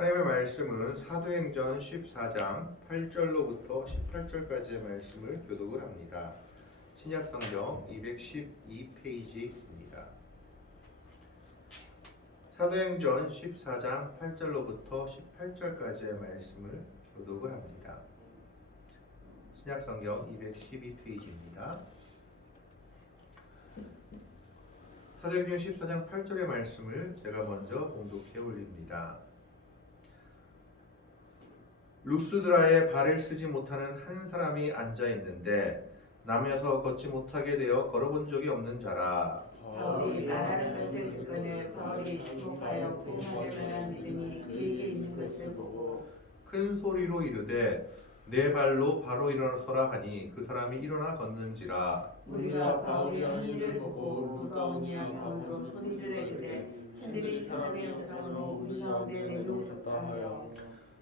하나님의 말씀은 사도행전 14장 8절로부터 18절까지의 말씀을 교독을 합니다. 신약성경 212페이지에 있습니다. 사도행전 14장 8절로부터 18절까지의 말씀을 교독을 합니다. 신약성경 212페이지입니다. 사도행전 14장 8절의 말씀을 제가 먼저 봉독해 올립니다. 루스드라에 발을 쓰지 못하는 한 사람이 앉아 있는데 남여서 걷지 못하게 되어 걸어본 적이 없는 자라. 바울이 말하는 것을 듣거늘 바울이 주목하여 구원할 만한 믿음이 그에게 있는 것을 보고 큰 소리로 이르되 내 발로 바로 일어서라 하니 그 사람이 일어나 걷는지라. 우리가 바울이 한 일을 보고 루가오니아 방으로 소리를 내르되 신들이 사람의 형상으로 우리 가운데 내려오셨다 하여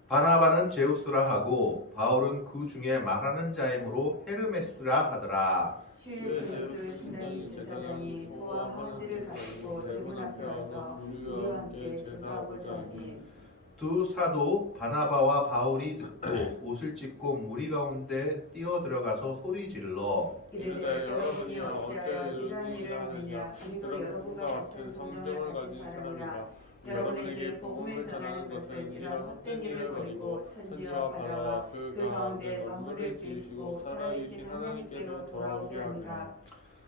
바나바는 제우스라 하고 바울은 그 중에 말하는 자이므로 헤르메스라 하더라. 주의 제수 신랑이 제사장이 소와 하원들을 가지고 대문 앞에 와서 우리와 함께 제사하고자 하니 두 사도 바나바와 바울이 듣고 옷을 찢고 무리 가운데 뛰어 들어가서 소리 질러 이르되 여러분이 어찌하여 이러한 일을 하느냐 우리도 여러분과 같은 성령을 가진 사람이라 여러분에게 복음을 전하는 것은 이런 헛된 일을 버리고 천지와 바다와 그 가운데 만물을 지으시고 살아계신 하나님께로 돌아오게 하니라.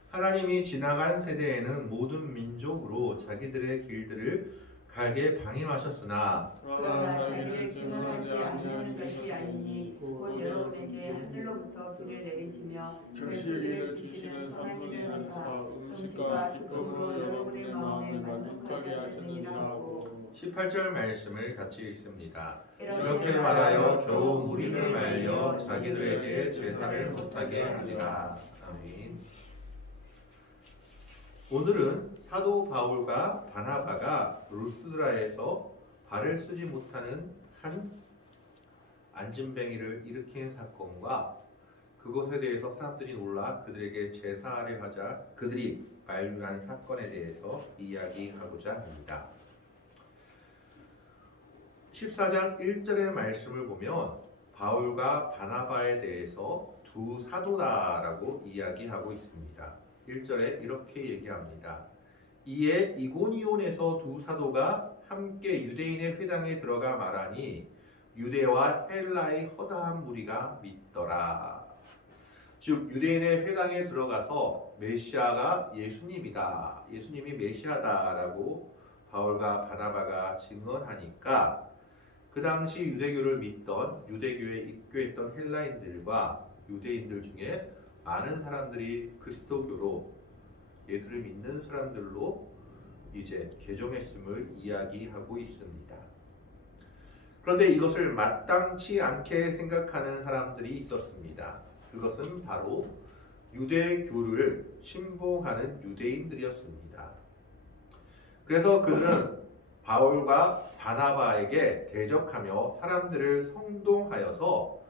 하나님이 지나간 세대에는 모든 민족으로 자기들의 길들을 가게 방임하셨으나 그러나 자기를 증언하지 아니하는 것이 아니니 곧 여러분에게 하늘로부터 비를 내리시며 결실을 주시는 선한 일을 하사 음식과 기쁨으로 여러분의 마음에 만족하게 하시느니라 하고 18절 말씀을 같이 읽습니다. 이렇게 말하여 겨우 무리를 말려 자기들에게 제사를 못하게 하니라. 아멘. 오늘은 사도 바울과 바나바가 루스드라에서 발을 쓰지 못하는 한 안진뱅이를 일으킨 사건과 그것에 대해서 사람들이 놀라 그들에게 제사하려 하자 그들이 발견한 사건에 대해서 이야기하고자 합니다. 14장 1절의 말씀을 보면 바울과 바나바에 대해서 두 사도다라고 이야기하고 있습니다. 1절에 이렇게 얘기합니다. 이에 이고니온에서 두 사도가 함께 유대인의 회당에 들어가 말하니 유대와 헬라의 허다한 무리가 믿더라. 즉 유대인의 회당에 들어가서 메시아가 예수님이다, 예수님이 메시아다라고 바울과 바나바가 증언하니까 그 당시 유대교를 믿던 유대교에 입교했던 헬라인들과 유대인들 중에 많은 사람들이 그리스도교로 예수를 믿는 사람들로 이제 개종했음을 이야기하고 있습니다. 그런데 이것을 마땅치 않게 생각하는 사람들이 있었습니다. 그것은 바로 유대교를 신봉하는 유대인들이었습니다. 그래서 그들은 바울과 바나바에게 대적하며 사람들을 성동하여서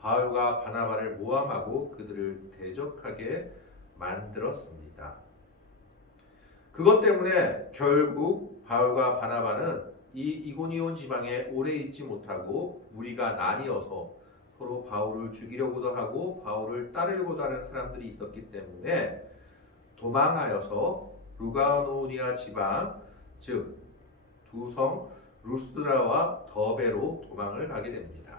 바울과 바나바를 모함하고 그들을 대적하게 만들었습니다. 그것 때문에 결국 바울과 바나바는 이 이고니온 지방에 오래 있지 못하고 무리가 나뉘어서 서로 바울을 죽이려고도 하고 바울을 따르려고도 하는 사람들이 있었기 때문에 도망하여서 루가노니아 지방, 즉 두 성 루스드라와 더베로 도망을 가게 됩니다.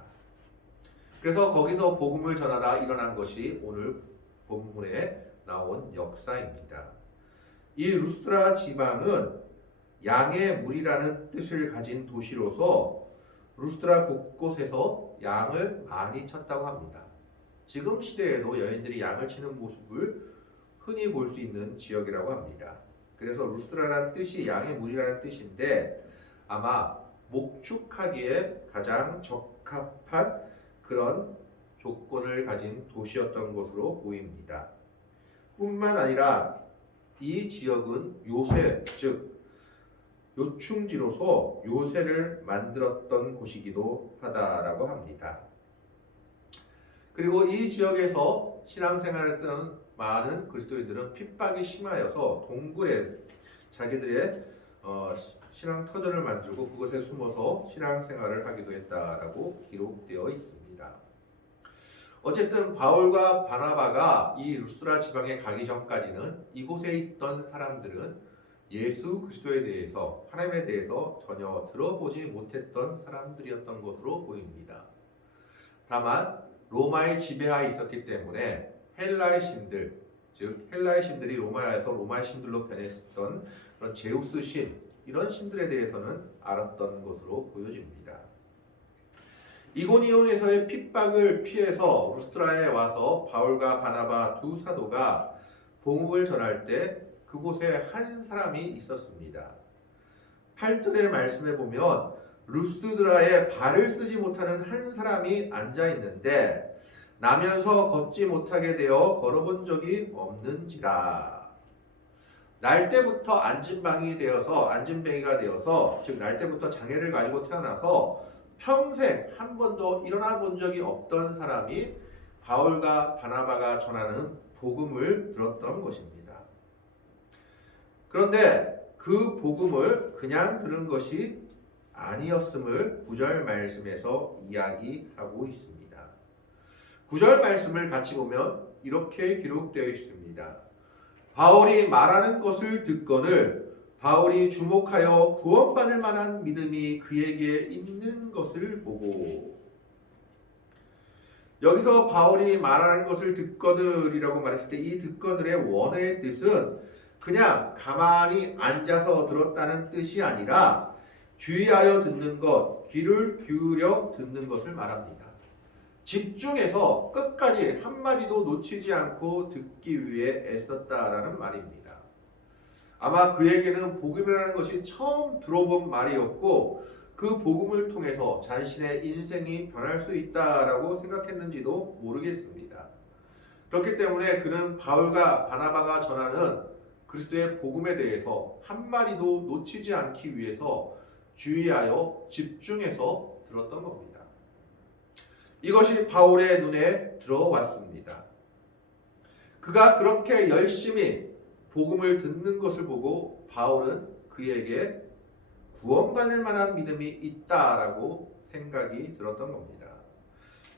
그래서 거기서 복음을 전하다 일어난 것이 오늘 본문에 나온 역사입니다. 이 루스드라 지방은 양의 무리라는 뜻을 가진 도시로서 루스드라 곳곳에서 양을 많이 쳤다고 합니다. 지금 시대에도 여인들이 양을 치는 모습을 흔히 볼 수 있는 지역이라고 합니다. 그래서 루스드라라는 뜻이 양의 무리라는 뜻인데 아마 목축하기에 가장 적합한 그런 조건을 가진 도시였던 것으로 보입니다. 뿐만 아니라 이 지역은 요새, 즉 요충지로서 요새를 만들었던 곳이기도 하다라고 합니다. 그리고 이 지역에서 신앙생활을 했던 많은 그리스도인들은 핍박이 심하여서 동굴에 자기들의 신앙 터전을 만들고 그곳에 숨어서 신앙 생활을 하기도 했다라고 기록되어 있습니다. 어쨌든 바울과 바나바가 이 루스드라 지방에 가기 전까지는 이곳에 있던 사람들은 예수 그리스도에 대해서, 하나님에 대해서 전혀 들어보지 못했던 사람들이었던 것으로 보입니다. 다만 로마의 지배하에 있었기 때문에 헬라의 신들, 즉 헬라의 신들이 로마에서 로마의 신들로 변했던 그런 제우스 신, 이런 신들에 대해서는 알았던 것으로 보여집니다. 이고니온에서의 핍박을 피해서 루스드라에 와서 바울과 바나바 두 사도가 복음을 전할 때 그곳에 한 사람이 있었습니다. 8절의 말씀에 보면 루스드라에 발을 쓰지 못하는 한 사람이 앉아 있는데 나면서 걷지 못하게 되어 걸어본 적이 없는지라. 날 때부터 안진뱅이가 되어서, 즉 날 때부터 장애를 가지고 태어나서 평생 한 번도 일어나 본 적이 없던 사람이 바울과 바나바가 전하는 복음을 들었던 것입니다. 그런데 그 복음을 그냥 들은 것이 아니었음을 9절 말씀에서 이야기하고 있습니다. 9절 말씀을 같이 보면 이렇게 기록되어 있습니다. 바울이 말하는 것을 듣거늘 바울이 주목하여 구원받을 만한 믿음이 그에게 있는 것을 보고. 여기서 바울이 말하는 것을 듣거늘이라고 말했을 때 이 듣거늘의 원어의 뜻은 그냥 가만히 앉아서 들었다는 뜻이 아니라 주의하여 듣는 것, 귀를 기울여 듣는 것을 말합니다. 집중해서 끝까지 한마디도 놓치지 않고 듣기 위해 애썼다라는 말입니다. 아마 그에게는 복음이라는 것이 처음 들어본 말이었고 그 복음을 통해서 자신의 인생이 변할 수 있다라고 생각했는지도 모르겠습니다. 그렇기 때문에 그는 바울과 바나바가 전하는 그리스도의 복음에 대해서 한마디도 놓치지 않기 위해서 주의하여 집중해서 들었던 겁니다. 이것이 바울의 눈에 들어왔습니다. 그가 그렇게 열심히 복음을 듣는 것을 보고 바울은 그에게 구원받을 만한 믿음이 있다라고 생각이 들었던 겁니다.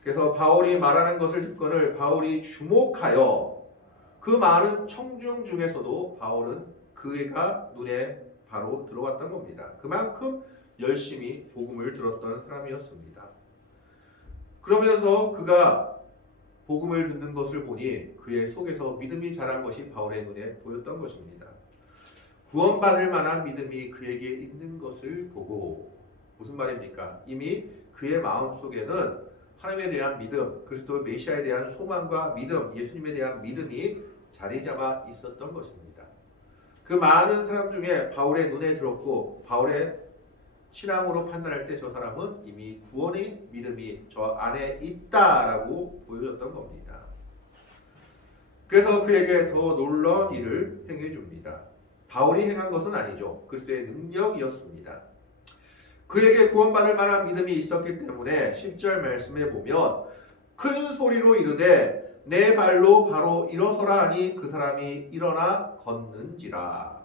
그래서 바울이 말하는 것을 듣거늘 바울이 주목하여, 그 말은 청중 중에서도 바울은 그가 눈에 바로 들어왔던 겁니다. 그만큼 열심히 복음을 들었던 사람이었습니다. 그러면서 그가 복음을 듣는 것을 보니 그의 속에서 믿음이 자란 것이 바울의 눈에 보였던 것입니다. 구원받을 만한 믿음이 그에게 있는 것을 보고. 무슨 말입니까? 이미 그의 마음속에는 하나님에 대한 믿음, 그리스도 메시아에 대한 소망과 믿음, 예수님에 대한 믿음이 자리 잡아 있었던 것입니다. 그 많은 사람 중에 바울의 눈에 들었고 바울의 신앙으로 판단할 때 저 사람은 이미 구원의 믿음이 저 안에 있다라고 보여줬던 겁니다. 그래서 그에게 더 놀라운 일을 행해 줍니다. 바울이 행한 것은 아니죠. 그리스도의 능력이었습니다. 그에게 구원받을 만한 믿음이 있었기 때문에 10절 말씀에 보면 큰 소리로 이르되 내 발로 바로 일어서라 하니 그 사람이 일어나 걷는지라.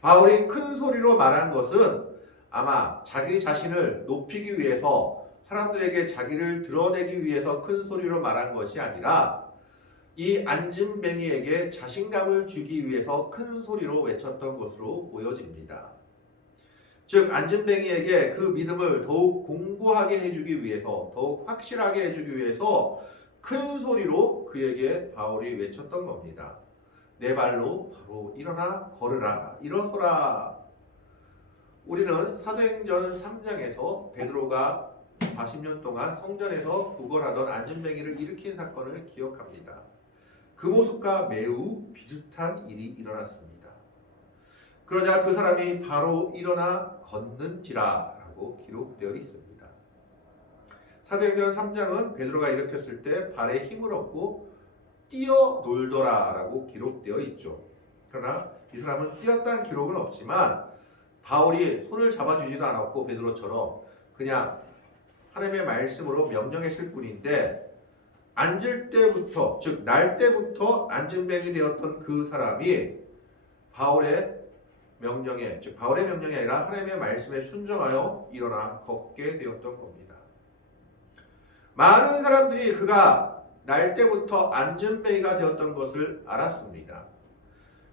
바울이 큰 소리로 말한 것은 아마 자기 자신을 높이기 위해서, 사람들에게 자기를 드러내기 위해서 큰 소리로 말한 것이 아니라 이 안진뱅이에게 자신감을 주기 위해서 큰 소리로 외쳤던 것으로 보여집니다. 즉 안진뱅이에게 그 믿음을 더욱 공고하게 해주기 위해서, 더욱 확실하게 해주기 위해서 큰 소리로 그에게 바울이 외쳤던 겁니다. 내 발로 바로 일어나 걸으라, 일어서라. 우리는 사도행전 3장에서 베드로가 40년 동안 성전에서 구걸하던 안진뱅이를 일으킨 사건을 기억합니다. 그 모습과 매우 비슷한 일이 일어났습니다. 그러자 그 사람이 바로 일어나 걷는지라 라고 기록되어 있습니다. 사도행전 3장은 베드로가 일으켰을 때 발에 힘을 얻고 뛰어놀더라 라고 기록되어 있죠. 그러나 이 사람은 뛰었다는 기록은 없지만 바울이 손을 잡아주지도 않았고 베드로처럼 그냥 하나님의 말씀으로 명령했을 뿐인데 앉을 때부터, 즉 날 때부터 안진뱅이 되었던 그 사람이 바울의 명령에, 즉 바울의 명령이 아니라 하나님의 말씀에 순종하여 일어나 걷게 되었던 겁니다. 많은 사람들이 그가 날 때부터 안전뱅이가 되었던 것을 알았습니다.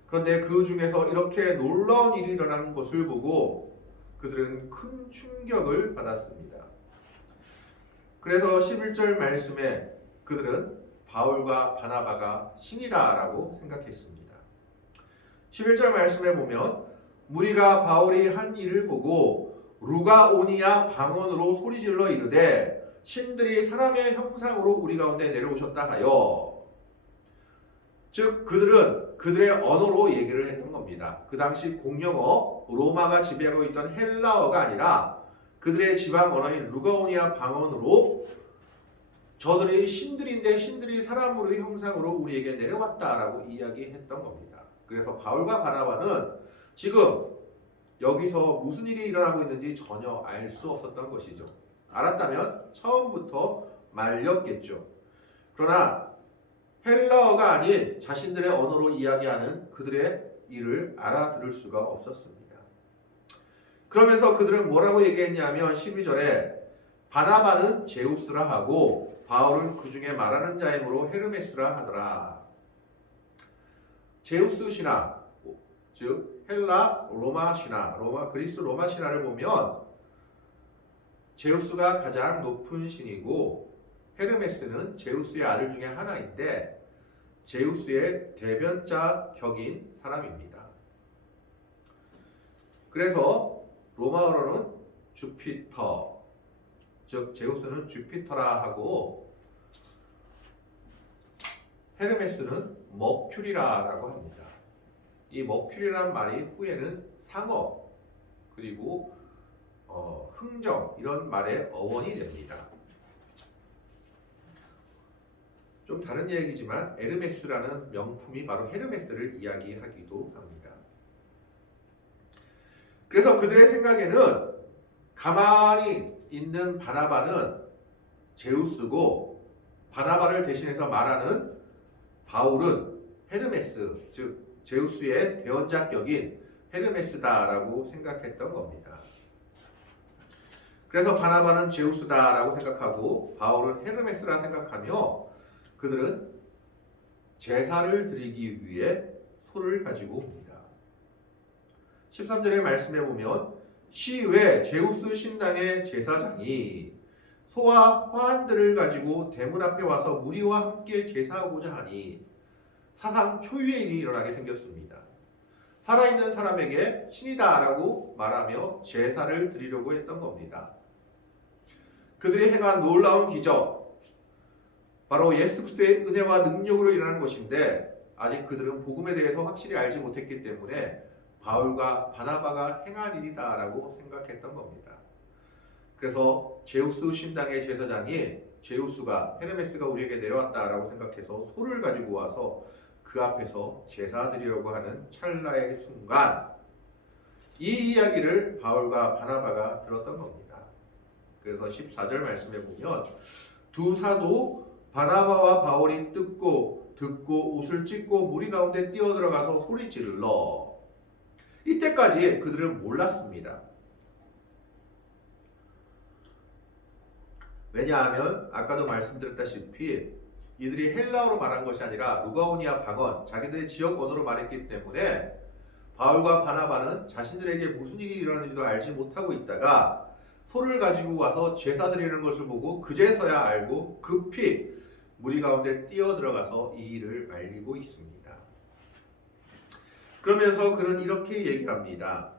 그런데 그 중에서 이렇게 놀라운 일이 일어난 것을 보고 그들은 큰 충격을 받았습니다. 그래서 11절 말씀에 그들은 바울과 바나바가 신이다라고 생각했습니다. 11절 말씀에 보면 무리가 바울이 한 일을 보고 루가오니아 방언으로 소리질러 이르되 신들이 사람의 형상으로 우리 가운데 내려오셨다 하여, 즉 그들은 그들의 언어로 얘기를 했던 겁니다. 그 당시 공용어 로마가 지배하고 있던 헬라어가 아니라 그들의 지방 언어인 루가오니아 방언으로 저들이 신들인데 신들이 사람으로의 형상으로 우리에게 내려왔다라고 이야기했던 겁니다. 그래서 바울과 바나바는 지금 여기서 무슨 일이 일어나고 있는지 전혀 알 수 없었던 것이죠. 알았다면 처음부터 말렸겠죠. 그러나 헬라어가 아닌 자신들의 언어로 이야기하는 그들의 일을 알아들을 수가 없었습니다. 그러면서 그들은 뭐라고 얘기했냐면 12절에 바나바는 제우스라 하고 바울은 그 중에 말하는 자이므로 헤르메스라 하더라. 제우스 신화, 즉 헬라 로마 신화, 그리스 로마 신화를 보면 제우스가 가장 높은 신이고 헤르메스는 제우스의 아들 중에 하나인데 제우스의 대변자 격인 사람입니다. 그래서 로마어로는 주피터, 즉 제우스는 주피터라 하고 헤르메스는 머큐리라라고 합니다. 이 머큐리란 말이 후에는 상어 그리고 흥정 이런 말의 어원이 됩니다. 좀 다른 얘기지만 에르메스라는 명품이 바로 헤르메스를 이야기하기도 합니다. 그래서 그들의 생각에는 가만히 있는 바나바는 제우스고 바나바를 대신해서 말하는 바울은 헤르메스, 즉 제우스의 대언자격인 헤르메스다라고 생각했던 겁니다. 그래서 바나바는 제우스다라고 생각하고 바울은 헤르메스라 생각하며 그들은 제사를 드리기 위해 소를 가지고 옵니다. 13절의 말씀에 보면 시외 제우스 신당의 제사장이 소와 화환들을 가지고 대문 앞에 와서 무리와 함께 제사하고자 하니 사상 초유의 일이 일어나게 생겼습니다. 살아있는 사람에게 신이다라고 말하며 제사를 드리려고 했던 겁니다. 그들이 행한 놀라운 기적, 바로 예수 그리스도의 은혜와 능력으로 일어난 것인데 아직 그들은 복음에 대해서 확실히 알지 못했기 때문에 바울과 바나바가 행한 일이다라고 생각했던 겁니다. 그래서 제우스 신당의 제사장이 제우스가 헤르메스가 우리에게 내려왔다라고 생각해서 소를 가지고 와서 그 앞에서 제사 드리려고 하는 찰나의 순간 이 이야기를 바울과 바나바가 들었던 겁니다. 그래서 14절 말씀에 보면 두 사도 바나바와 바울이 듣고 옷을 찢고 무리 가운데 뛰어들어가서 소리 지르러. 이때까지 그들은 몰랐습니다. 왜냐하면 아까도 말씀드렸다시피 이들이 헬라어로 말한 것이 아니라 루가오니아 방언, 자기들의 지역 언어로 말했기 때문에 바울과 바나바는 자신들에게 무슨 일이 일어나는지도 알지 못하고 있다가 소를 가지고 와서 제사 드리는 것을 보고 그제서야 알고 급히 무리 가운데 뛰어들어가서 이 일을 말리고 있습니다. 그러면서 그는 이렇게 얘기합니다.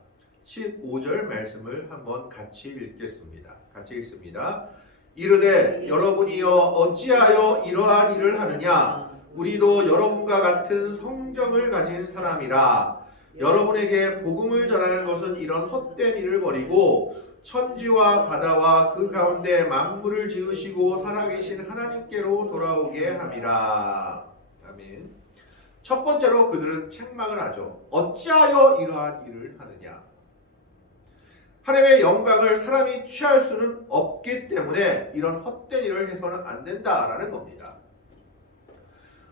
15절 말씀을 한번 같이 읽겠습니다. 같이 읽습니다. 이르되 여러분이여 어찌하여 이러한 일을 하느냐? 우리도 여러분과 같은 성정을 가진 사람이라. 여러분에게 복음을 전하는 것은 이런 헛된 일을 버리고 천지와 바다와 그 가운데 만물을 지으시고 살아계신 하나님께로 돌아오게 함이라. 아멘. 첫 번째로 그들은 책망을 하죠. 어찌하여 이러한 일을 하느냐? 하나님의 영광을 사람이 취할 수는 없기 때문에 이런 헛된 일을 해서는 안 된다라는 겁니다.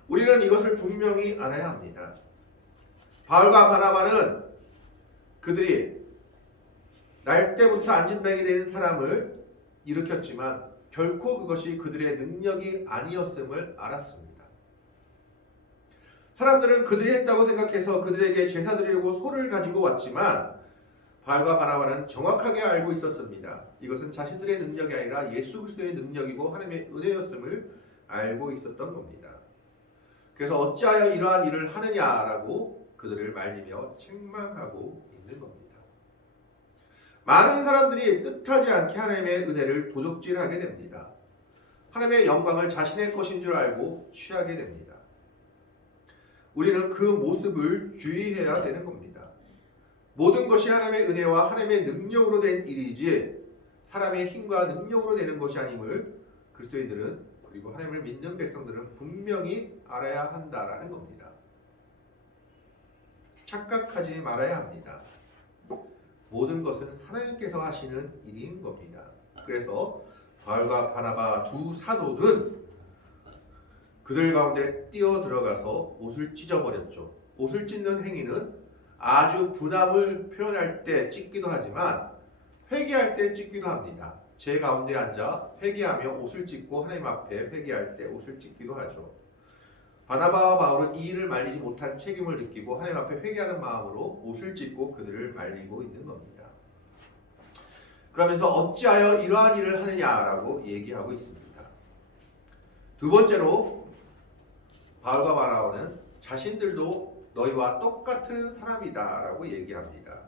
우리는 이것을 분명히 알아야 합니다. 바울과 바나바는 그들이 날 때부터 안진뱅이 된 사람을 일으켰지만 결코 그것이 그들의 능력이 아니었음을 알았습니다. 사람들은 그들이 했다고 생각해서 그들에게 제사 드리려고 소를 가지고 왔지만 바울과 바나바는 정확하게 알고 있었습니다. 이것은 자신들의 능력이 아니라 예수 그리스도의 능력이고 하나님의 은혜였음을 알고 있었던 겁니다. 그래서 어찌하여 이러한 일을 하느냐라고 그들을 말리며 책망하고 있는 겁니다. 많은 사람들이 뜻하지 않게 하나님의 은혜를 도적질하게 됩니다. 하나님의 영광을 자신의 것인 줄 알고 취하게 됩니다. 우리는 그 모습을 주의해야 되는 겁니다. 모든 것이 하나님의 은혜와 하나님의 능력으로 된 일이지 사람의 힘과 능력으로 되는 것이 아님을 그리스도인들은 그리고 하나님을 믿는 백성들은 분명히 알아야 한다라는 겁니다. 착각하지 말아야 합니다. 모든 것은 하나님께서 하시는 일인 겁니다. 그래서 바울과 바나바 두 사도는 그들 가운데 뛰어 들어가서 옷을 찢어버렸죠. 옷을 찢는 행위는 아주 분함을 표현할 때 찢기도 하지만 회개할 때 찢기도 합니다. 제 가운데 앉아 회개하며 옷을 찢고 하나님 앞에 회개할 때 옷을 찢기도 하죠. 바나바와 바울은 이 일을 말리지 못한 책임을 느끼고 하나님 앞에 회개하는 마음으로 옷을 찢고 그들을 말리고 있는 겁니다. 그러면서 어찌하여 이러한 일을 하느냐라고 얘기하고 있습니다. 두 번째로 바울과 바나바는 자신들도 너희와 똑같은 사람이다라고 얘기합니다.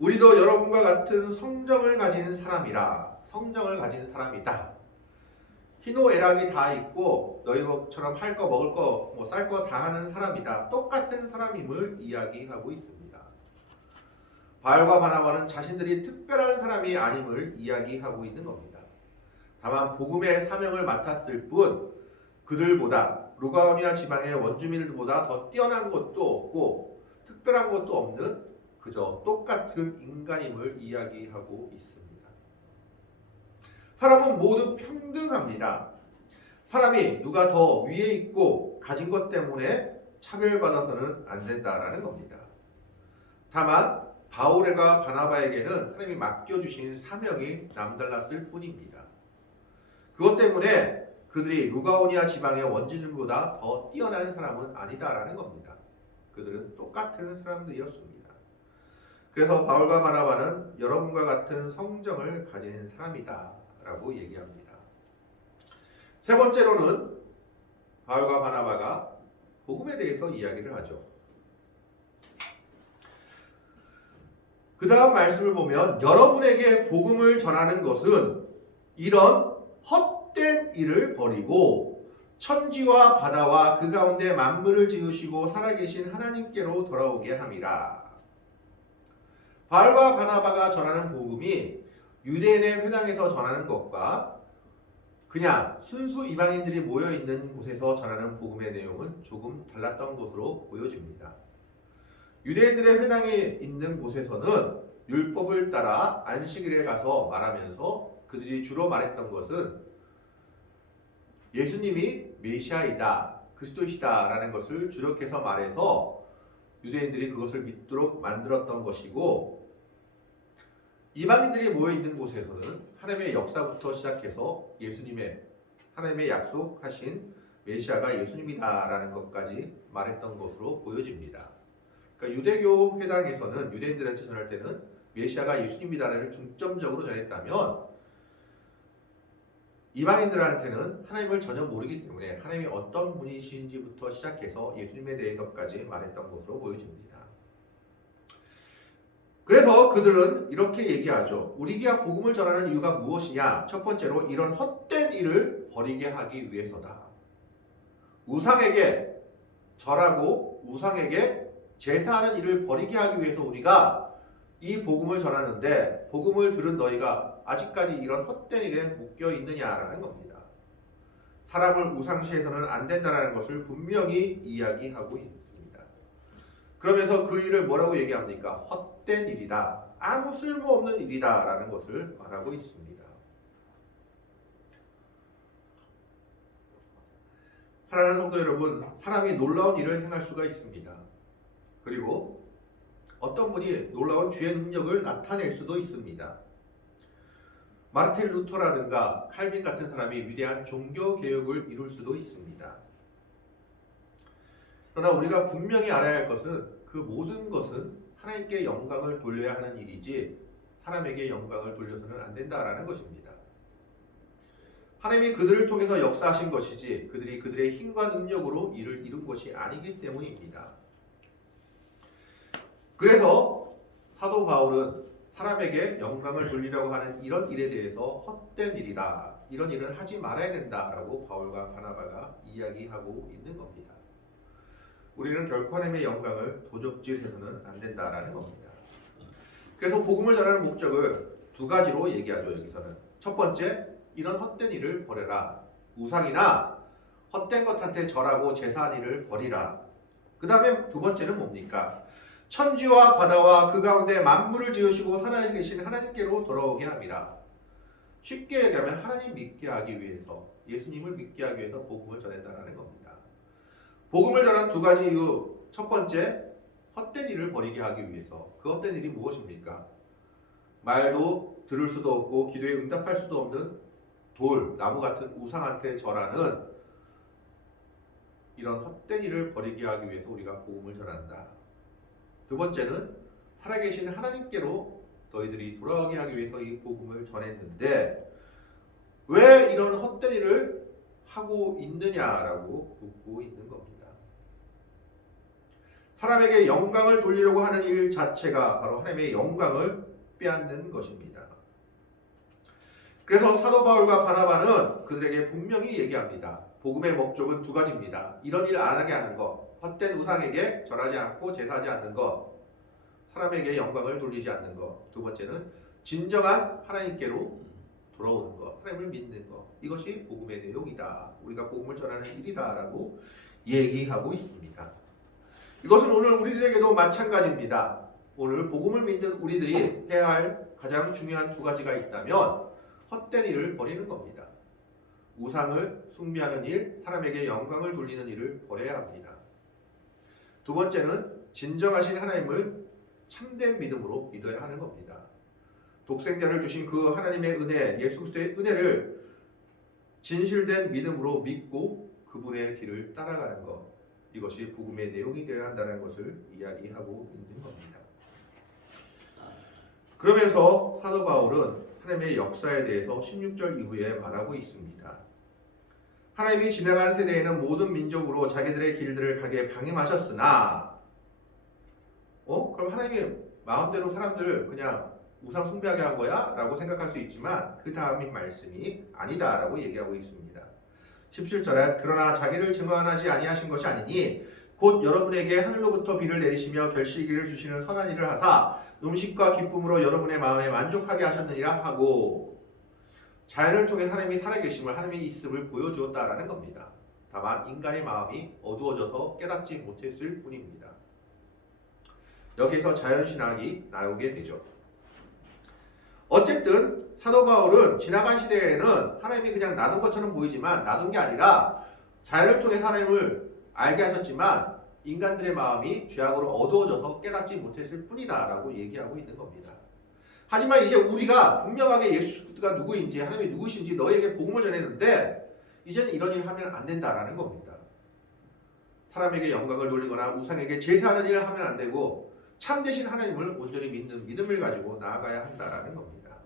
우리도 여러분과 같은 성정을 가진 사람이라, 성정을 가진 사람이다. 희노애락이 다 있고 너희처럼 할 거 먹을 거 뭐 쌀 거 다 하는 사람이다. 똑같은 사람임을 이야기하고 있습니다. 바울과 바나바는 자신들이 특별한 사람이 아님을 이야기하고 있는 겁니다. 다만 복음의 사명을 맡았을 뿐 그들보다 루가오니아 지방의 원주민들보다 더 뛰어난 것도 없고 특별한 것도 없는 그저 똑같은 인간임을 이야기하고 있습니다. 사람은 모두 평등합니다. 사람이 누가 더 위에 있고 가진 것 때문에 차별받아서는 안 된다라는 겁니다. 다만 바울과 바나바에게는 하나님이 맡겨주신 사명이 남달랐을 뿐입니다. 그것 때문에 그들이 루가오니아 지방의 원주민보다 더 뛰어난 사람은 아니다라는 겁니다. 그들은 똑같은 사람들이었습니다. 그래서 바울과 바나바는 여러분과 같은 성정을 가진 사람이다 라고 얘기합니다. 세 번째로는 바울과 바나바가 복음에 대해서 이야기를 하죠. 그 다음 말씀을 보면 여러분에게 복음을 전하는 것은 이런 헛된 일을 버리고 천지와 바다와 그 가운데 만물을 지으시고 살아계신 하나님께로 돌아오게 함이라. 바울과 바나바가 전하는 복음이 유대인의 회당에서 전하는 것과 그냥 순수 이방인들이 모여있는 곳에서 전하는 복음의 내용은 조금 달랐던 것으로 보여집니다. 유대인들의 회당에 있는 곳에서는 율법을 따라 안식일에 가서 말하면서 그들이 주로 말했던 것은 예수님이 메시아이다, 그리스도이시다 라는 것을 주력해서 말해서 유대인들이 그것을 믿도록 만들었던 것이고 이방인들이 모여있는 곳에서는 하나님의 역사부터 시작해서 하나님의 약속하신 메시아가 예수님이다 라는 것까지 말했던 것으로 보여집니다. 그러니까 유대교 회당에서는 유대인들한테 전할 때는 메시아가 예수님이다라는 중점적으로 전했다면 이방인들한테는 하나님을 전혀 모르기 때문에 하나님이 어떤 분이신지부터 시작해서 예수님에 대해서까지 말했던 것으로 보여집니다. 그래서 그들은 이렇게 얘기하죠. 우리가 복음을 전하는 이유가 무엇이냐? 첫 번째로 이런 헛된 일을 버리게 하기 위해서다. 우상에게 절하고 우상에게 제사하는 일을 버리게 하기 위해서 우리가 이 복음을 전하는데 복음을 들은 너희가 아직까지 이런 헛된 일에 묶여 있느냐라는 겁니다. 사람을 우상시해서는 안 된다는 것을 분명히 이야기하고 있습니다. 그러면서 그 일을 뭐라고 얘기합니까? 헛된 일이다. 아무 쓸모없는 일이다 라는 것을 말하고 있습니다. 사랑하는 성도 여러분, 사람이 놀라운 일을 행할 수가 있습니다. 그리고 어떤 분이 놀라운 주의 능력을 나타낼 수도 있습니다. 마르틴 루터라든가 칼빈 같은 사람이 위대한 종교 개혁을 이룰 수도 있습니다. 그러나 우리가 분명히 알아야 할 것은 그 모든 것은 하나님께 영광을 돌려야 하는 일이지 사람에게 영광을 돌려서는 안 된다라는 것입니다. 하나님이 그들을 통해서 역사하신 것이지 그들이 그들의 힘과 능력으로 일을 이룬 것이 아니기 때문입니다. 그래서 사도 바울은 사람에게 영광을 돌리려고 하는 이런 일에 대해서 헛된 일이다. 이런 일은 하지 말아야 된다라고 바울과 바나바가 이야기하고 있는 겁니다. 우리는 결코 하나님의 영광을 도적질해서는 안 된다라는 겁니다. 그래서 복음을 전하는 목적을 두 가지로 얘기하죠. 여기서는 첫 번째, 이런 헛된 일을 버려라. 우상이나 헛된 것한테 절하고 제사한 일을 버리라. 그 다음에 두 번째는 뭡니까? 천지와 바다와 그 가운데 만물을 지으시고 살아계신 하나님께로 돌아오게 함이라. 쉽게 얘기하면 하나님 믿게 하기 위해서, 예수님을 믿게 하기 위해서 복음을 전했다라는 겁니다. 복음을 전한 두 가지 이유. 첫 번째, 헛된 일을 버리게 하기 위해서. 그 헛된 일이 무엇입니까? 말도 들을 수도 없고 기도에 응답할 수도 없는 돌, 나무 같은 우상한테 절하는 이런 헛된 일을 버리게 하기 위해서 우리가 복음을 전한다. 두 번째는 살아계신 하나님께로 너희들이 돌아오게 하기 위해서 이 복음을 전했는데 왜 이런 헛된 일을 하고 있느냐라고 묻고 있는 겁니다. 사람에게 영광을 돌리려고 하는 일 자체가 바로 하나님의 영광을 빼앗는 것입니다. 그래서 사도 바울과 바나바는 그들에게 분명히 얘기합니다. 복음의 목적은 두 가지입니다. 이런 일 안 하게 하는 것, 헛된 우상에게 절하지 않고 제사하지 않는 것, 사람에게 영광을 돌리지 않는 것. 두 번째는 진정한 하나님께로 돌아오는 것, 하나님을 믿는 것. 이것이 복음의 내용이다. 우리가 복음을 전하는 일이다라고 얘기하고 있습니다. 이것은 오늘 우리들에게도 마찬가지입니다. 오늘 복음을 믿는 우리들이 해야 할 가장 중요한 두 가지가 있다면 헛된 일을 버리는 겁니다. 우상을 숭배하는 일, 사람에게 영광을 돌리는 일을 버려야 합니다. 두 번째는 진정하신 하나님을 참된 믿음으로 믿어야 하는 겁니다. 독생자를 주신 그 하나님의 은혜, 예수 그리스도의 은혜를 진실된 믿음으로 믿고 그분의 길을 따라가는 것. 이것이 복음의 내용이 되어야 한다는 것을 이야기하고 있는 겁니다. 그러면서 사도 바울은 하나님의 역사에 대해서 16절 이후에 말하고 있습니다. 하나님이 지나가는 세대에는 모든 민족으로 자기들의 길들을 가게 방임하셨으나 그럼 하나님이 마음대로 사람들을 그냥 우상 숭배하게 한 거야? 라고 생각할 수 있지만 그 다음인 말씀이 아니다라고 얘기하고 있습니다. 17절에 그러나 자기를 증언하지 아니하신 것이 아니니 곧 여러분에게 하늘로부터 비를 내리시며 결실기를 주시는 선한 일을 하사 음식과 기쁨으로 여러분의 마음에 만족하게 하셨느니라 하고 자연을 통해 하나님이 살아계심을 하나님의 있음을 보여주었다라는 겁니다. 다만 인간의 마음이 어두워져서 깨닫지 못했을 뿐입니다. 여기서 자연신학이 나오게 되죠. 어쨌든 사도 바울은 지나간 시대에는 하나님이 그냥 놔둔 것처럼 보이지만 놔둔 게 아니라 자연을 통해 하나님을 알게 하셨지만 인간들의 마음이 죄악으로 어두워져서 깨닫지 못했을 뿐이다 라고 얘기하고 있는 겁니다. 하지만 이제 우리가 분명하게 예수 그리스도가 누구인지 하나님이 누구신지 너에게 복음을 전했는데 이제는 이런 일을 하면 안 된다라는 겁니다. 사람에게 영광을 돌리거나 우상에게 제사하는 일을 하면 안 되고 참되신 하나님을 온전히 믿는 믿음을 가지고 나아가야 한다라는 겁니다.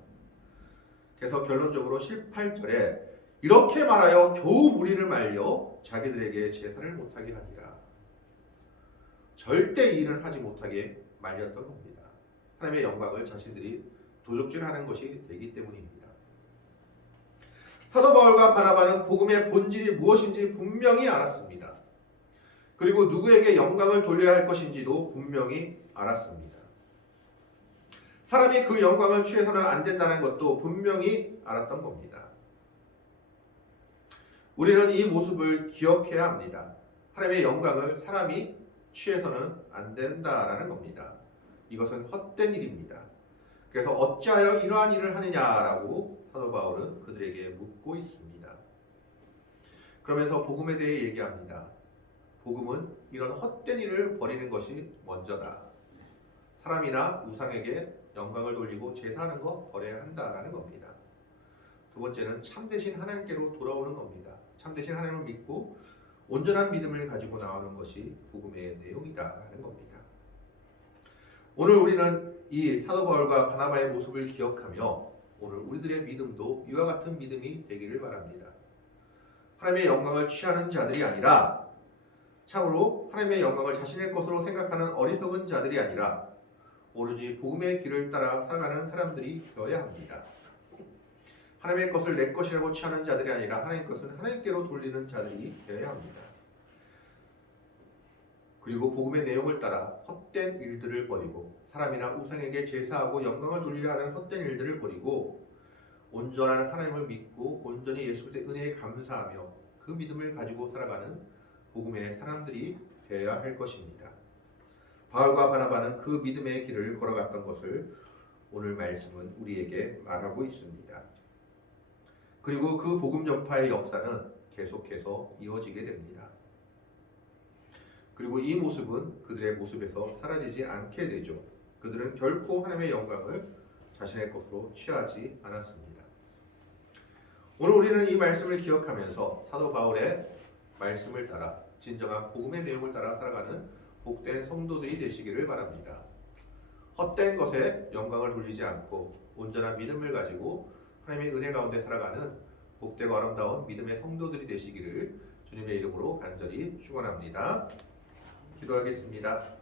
그래서 결론적으로 18절에 이렇게 말하여 겨우 무리를 말려 자기들에게 제사를 못하게 하니라. 절대 이 일을 하지 못하게 말렸던 겁니다. 하나님의 영광을 자신들이 도적질하는 것이 되기 때문입니다. 사도 바울과 바나바는 복음의 본질이 무엇인지 분명히 알았습니다. 그리고 누구에게 영광을 돌려야 할 것인지도 분명히 알았습니다. 사람이 그 영광을 취해서는 안 된다는 것도 분명히 알았던 겁니다. 우리는 이 모습을 기억해야 합니다. 하나님의 영광을 사람이 취해서는 안 된다라는 겁니다. 이것은 헛된 일입니다. 그래서 어찌하여 이러한 일을 하느냐라고 사도 바울은 그들에게 묻고 있습니다. 그러면서 복음에 대해 얘기합니다. 복음은 이런 헛된 일을 버리는 것이 먼저다. 사람이나 우상에게 영광을 돌리고 제사하는 거 버려야 한다라는 겁니다. 두 번째는 참되신 하나님께로 돌아오는 겁니다. 참되신 하나님을 믿고 온전한 믿음을 가지고 나오는 것이 복음의 내용이다라는 겁니다. 오늘 우리는 이 사도 바울과 바나바의 모습을 기억하며 오늘 우리들의 믿음도 이와 같은 믿음이 되기를 바랍니다. 하나님의 영광을 취하는 자들이 아니라 참으로 하나님의 영광을 자신의 것으로 생각하는 어리석은 자들이 아니라 오로지 복음의 길을 따라 살아가는 사람들이 되어야 합니다. 하나님의 것을 내 것이라고 취하는 자들이 아니라 하나님의 것은 하나님께로 돌리는 자들이 되어야 합니다. 그리고 복음의 내용을 따라 헛된 일들을 버리고 사람이나 우상에게 제사하고 영광을 돌리려 하는 헛된 일들을 버리고 온전한 하나님을 믿고 온전히 예수의 은혜에 감사하며 그 믿음을 가지고 살아가는 복음의 사람들이 되어야 할 것입니다. 바울과 바나바는 그 믿음의 길을 걸어갔던 것을 오늘 말씀은 우리에게 말하고 있습니다. 그리고 그 복음 전파의 역사는 계속해서 이어지게 됩니다. 그리고 이 모습은 그들의 모습에서 사라지지 않게 되죠. 그들은 결코 하나님의 영광을 자신의 것으로 취하지 않았습니다. 오늘 우리는 이 말씀을 기억하면서 사도 바울의 말씀을 따라 진정한 복음의 내용을 따라 살아가는 복된 성도들이 되시기를 바랍니다. 헛된 것에 영광을 돌리지 않고 온전한 믿음을 가지고 하나님의 은혜 가운데 살아가는 복되고 아름다운 믿음의 성도들이 되시기를 주님의 이름으로 간절히 축원합니다. 기도하겠습니다.